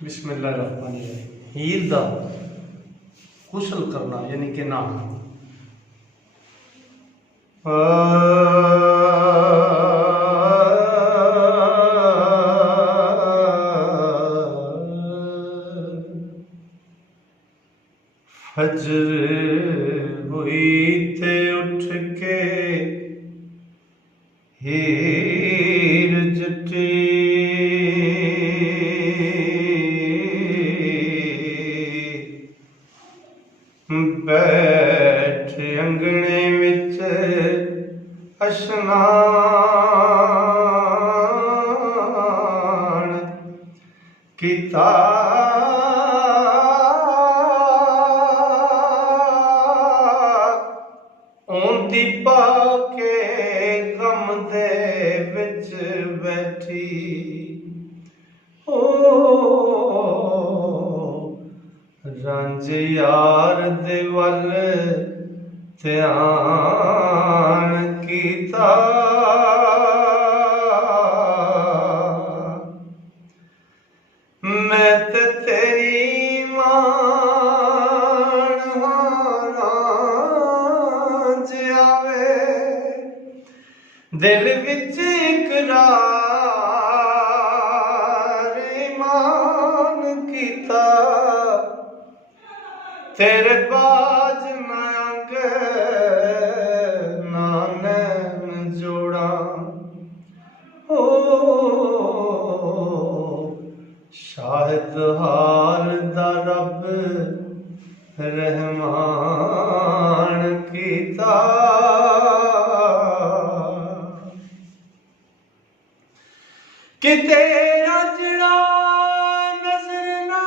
बिस्मिल्लाहिर्रहमानिर्रहीम। हीर दा कुशल करना यानी कि ना फजर हुई थे उठ के हीर जटी बैठ अंगने विच अशनान कीता ओंदी पाके गम दे विच बैठी ओ रंज यार दे वल ध्यान कीता मैं ते तेरी मान हारां जावे दिल विच इकरार ईमान कीता तेरे बाज मंग ना नैन जोड़ा ओ शाहिद हाल दा रब रहमान कीता कि तेरा जड़ा नजर ना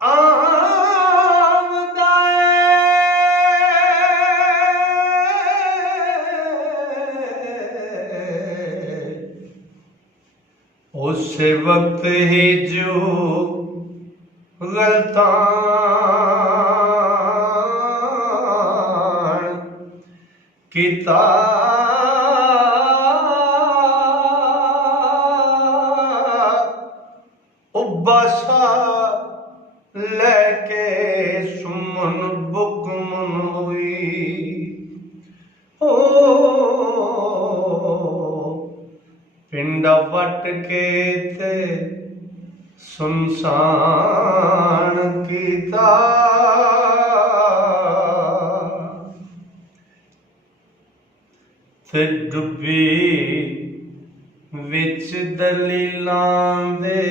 आमदा उस वक्त ही जो गलतान कीता उबासा लेके सुमन बुकमन हुई ओ पिंडा वट के ते सुनसान कीता ते डुबी विच दलीलां दे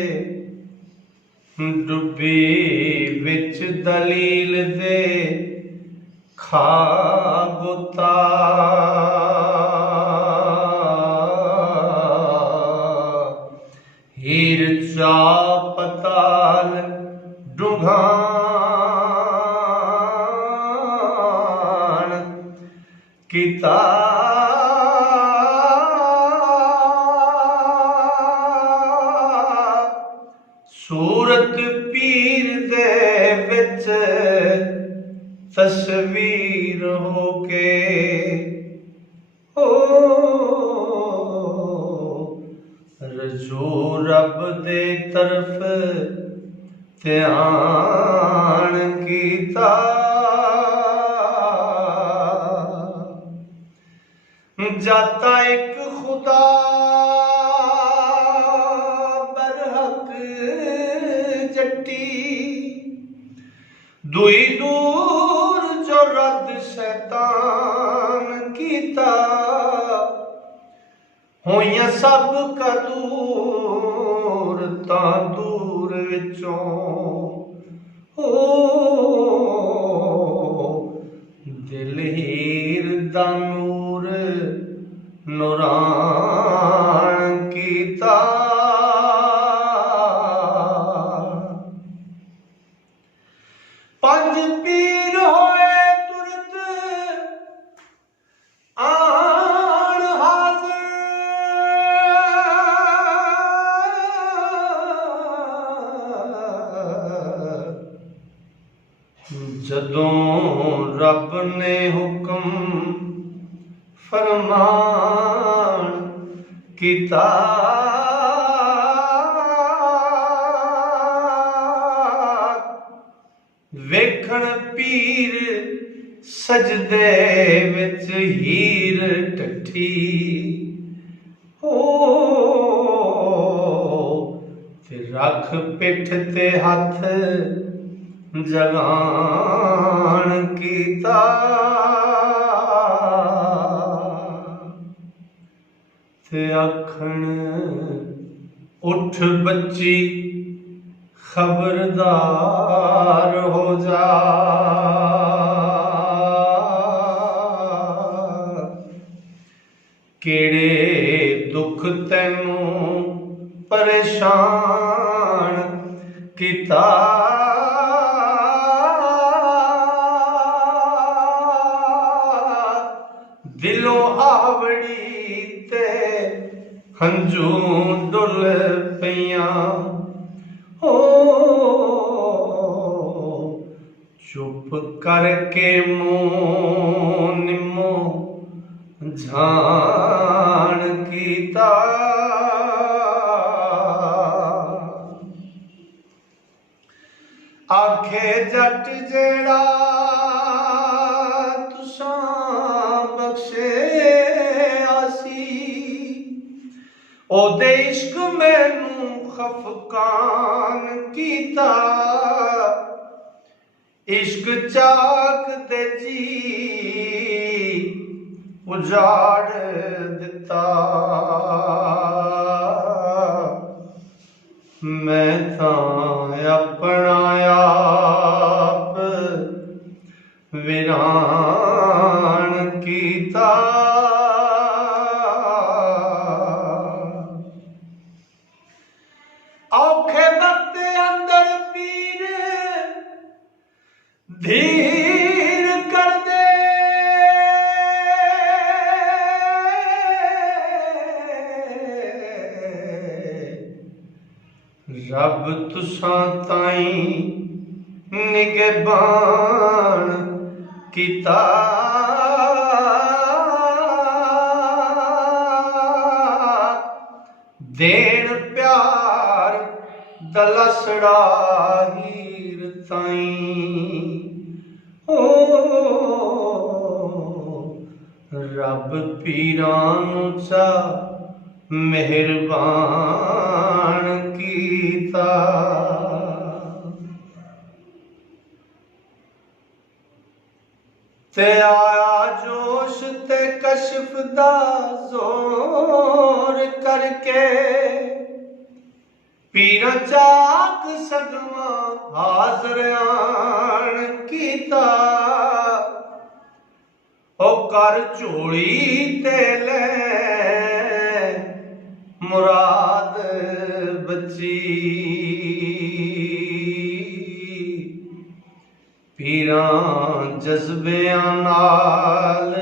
डुबी विच दलील दे खागुता हीर चा पताल डुघान कीता सूरत पीर दे विच तस्वीर होके ओ रजो रब दे तरफ ध्यान कीता जाता एक खुदा बरहक जट्टी दुई दूर जो रद शैतान कीता होइयां सब का दूर तां दूर विचों ओ दिल हीर दा नूर नूरान कीता पंज पीर होए तुरत आन हाज़िर जदों रब ने हुक्म फरमान कीता ਵੇਖਣ ਪੀਰ ਸਜਦੇ ਵਿੱਚ ਹੀਰ ਟੱਠੀ ਹੋ ਤੇ ਰੱਖ ਪਿੱਠ ਤੇ ਹੱਥ ਜਗਾਣ ਕੀਤਾ ਤੇ ਆਖਣ ਉੱਠ ਬੱਚੀ ਖਬਰਦਾਰ ਹੋ ਜਾ ਕਿਹੜੇ ਦੁੱਖ ਤੈਨੂੰ ਪਰੇਸ਼ਾਨ ਕੀਤਾ ਦਿਲੋਂ ਆਵੜੀ ਤੇ ਹੰਝੂ ਡੁੱਲ ਪਈਆਂ ਹੋ ਚੁੱਪ ਕਰਕੇ ਮੂੰਹ ਨਿੰਮੋ ਜਾਣ ਕੀਤਾ ਆਖੇ ਜੱਟ ਜਿਹੜਾ ਤੁਸਾਂ ਬਖਸ਼ਿਆ ਸੀ ਉਹਦੇ ਇਸ਼ਕ ਮੈਨੂੰ ਖਫਕਾਨ ਕੀਤਾ ਇਸ਼ਕ ਚਾਕ ਤੇ ਜੀ ਉਜਾੜ ਦਿੱਤਾ ਮੈਂ ਤਾਂ ਆਪਣਾ ਆਪ ਵੀਰਾਨ ਕੀਤਾ ਔਖੇ ਵਕਤ ਅੰਦਰ ਪੀਰ ਧੀਰ ਕਰਦੇ ਰੱਬ ਤੁਸਾਂ ਤਾਈਂ ਨਿਗਹਿਬਾਨ ਕੀਤਾ ਦੇਣ ਪਿਆਰ ਦਲਸੜਾ ਹੀਰ ਤਾਈਂ ਹੋ ਰੱਬ ਪੀਰਾਂ ਨੂੰ ਚਾ ਮਿਹਰਬਾਨ ਕੀਤਾ ਤੇ ਆਇਆ ਜੋਸ਼ ਤੇ ਕਸ਼ਫ ਦਾ ਜ਼ੋਰ ਕਰਕੇ ਪੀਰਾਂ ਚਾਕ ਸਦਮਾ ਹਾਜ਼ਰ ਆਣ ਕੀਤਾ ਉਹ ਕਰ ਝੋਲੀ ਤੇ ਲੈ ਮੁਰਾਦ ਬੱਚੀ ਪੀਰਾਂ ਜਜ਼ਬਿਆਂ ਨਾਲ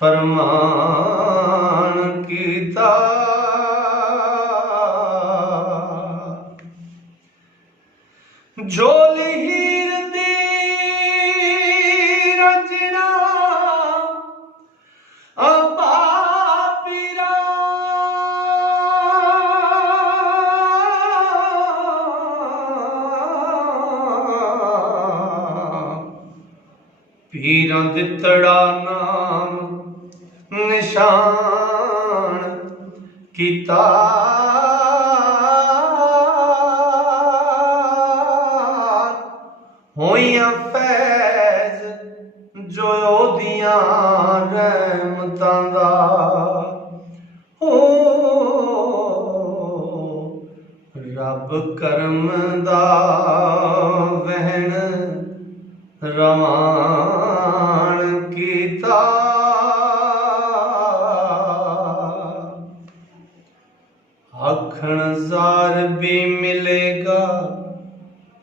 ਫਰਮਾਨ ਕੀਤਾ ਝੋਲੀ ਹੀਰ ਦੀ ਰਚਨਾ ਪੀਰਾਂ ਦਿੱਤੜਾ ਨਾਮ ਨਿਸ਼ਾਨ ਕੀਤਾ ਹੋਈਆਂ ਫੈਜ਼ ਜੋ ਉਹਦੀਆਂ ਰਹਿਮਤਾਂ ਦਾ ਹੋ ਰੱਬ ਕਰਮ ਦਾ ਵਹਿਣ ਰਵਾਨ ਕੀਤਾ ਆਖਣ ਜ਼ਾਰ ਵੀ ਮਿਲੇਗਾ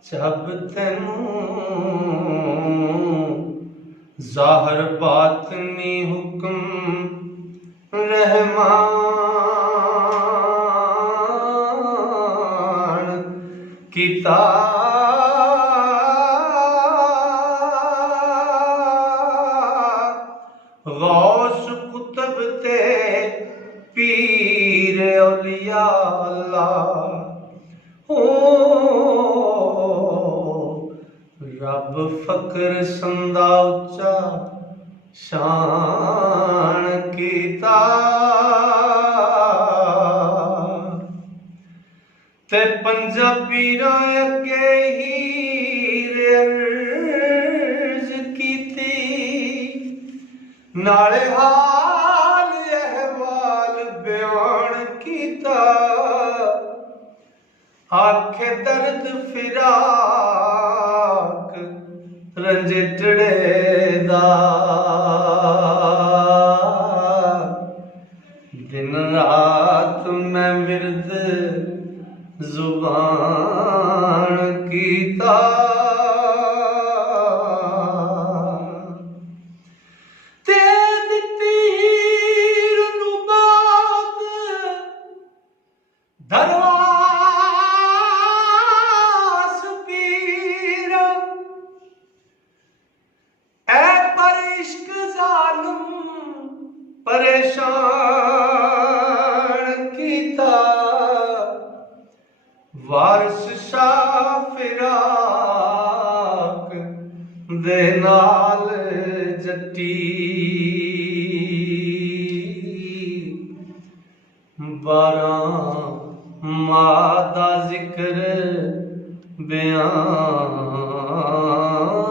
ਜਬ ਤੈਨੂੰ ਜ਼ਾਹਰ ਬਾਤਨੀ ਹੁਕਮ ਰਹਿਮਾਨ ਕੀਤਾ गौस कुतुब ते पीर औलिया अल्लाह हो रब फकर संदा उच्चा शान कीता ते पंजा पीरा अगे हीर अर्ज कीती नाले हाल अहवाल बयान कीता आखे दर्द फिराक रंजितड़े दा दिन रात मैं विरद जुबान कीता ते दित्ती हीर नू बात दरवास पीरा ऐ पर इश्क जालिम परेशान कीता वारिस शाह फिराक दे नाल जट्टी बारह माह दा जिक्र बयान